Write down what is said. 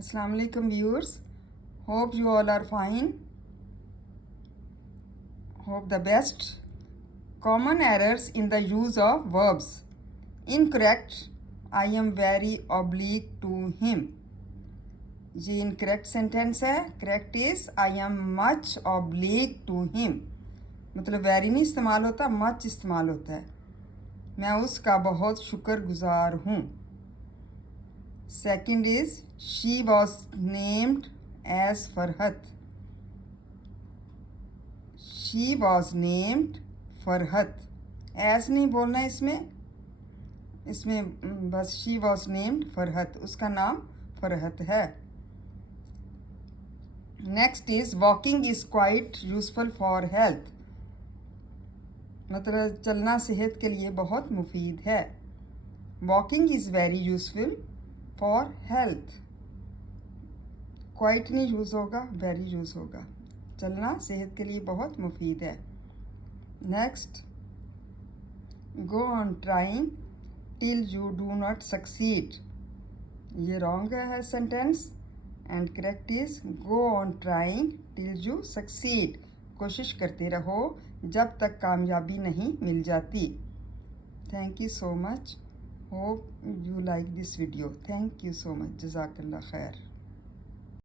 Assalamu alaikum viewers. Hope you all are fine. Hope the best. Common errors in the use of verbs. Incorrect. I am very oblique to him. ये incorrect sentence है. Correct is I am much oblique to him. मतलब very नहीं इस्तेमाल होता, much इस्तेमाल होता है. मैं उसका बहुत शुक्रगुजार हूँ. Second is she was named as Farhat. She was named Farhat. As नहीं बोलना इसमें बस शी वॉज नेम्ड फरहत. उसका नाम फरहत है. Next is walking is quite useful for health. मतलब चलना सेहत के लिए बहुत मुफीद है. Walking is very useful for health. Quite नहीं यूज होगा, वेरी यूज होगा. चलना सेहत के लिए बहुत मुफीद है. Next, go on trying till you do not succeed. ये रॉन्ग है sentence. And correct is go on trying till you succeed. कोशिश करते रहो जब तक कामयाबी नहीं मिल जाती. Thank you so much. Hope you like this video. Thank you so much. जज़ाकल्लाह खैर.